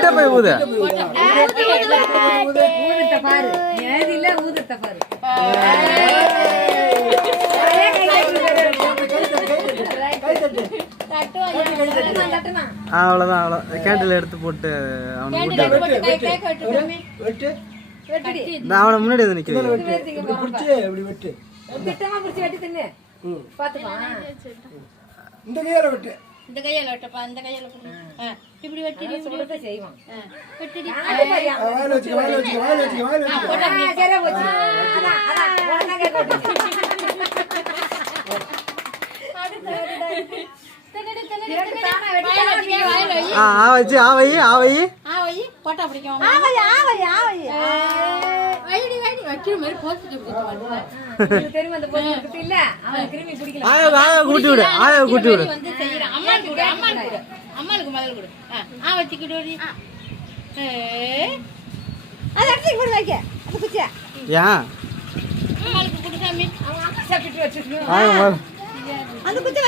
கிட்ட போய் ஊது. பாரு ஏதில ஊதுத்த பாரு தட்டுமா அவ்வளோதான் அவ்வளோ கேண்டில் எடுத்து போட்டு அவனை விட்டு நான் அவனை முன்னாடி வந்து நிற்கிறேன் இந்த கையால வெட்டு. இந்த கையால வெட்டப்பா இந்த கையால இப்படி வெட்டிடு இப்படி செய்வான். ஆ, வெட்டிடு. வாயில வச்சுக்க வாயில வச்சுக்க வாயில வச்சுக்க வாயில வச்சுக்க ஆ, சரியா போச்சு. அதான், அதான், உடனே கேட்க விட்டுச்சு. தின்னுடு, தின்னுடு, இரண்டு தின்னுடு. தானா வெட்டி வாயில வச்சுக்க, வாயில வை. ஆ ஆ வச்சு ஆ வை ஆ வை. ஆ, வை. போட்டா பிடிக்கும்? ஆவை, ஆவை, ஆவை. வைடி வைடி. வைக்கிற மாதிரி. உங்களுக்கு தெரியுமா அந்த இருக்குது இல்ல? அவன் கிருமி பிடிக்கல. ஆயா ஆயா கூட்டி விடு ஆயா கூட்டி விடு. அம்மாளுக்கு கொடு. அம்மாளுக்கு கொடு. முதல்ல கொடு ஆ, வச்சுக்கிட்டு அதை எடுத்து இங்க வைக்க. அது குச்சியா. ஏன் அம்மாளுக்கு கொடு சாமி. அவன் அம்மா சாப்பிட்டு முதல்ல அந்த குச்சி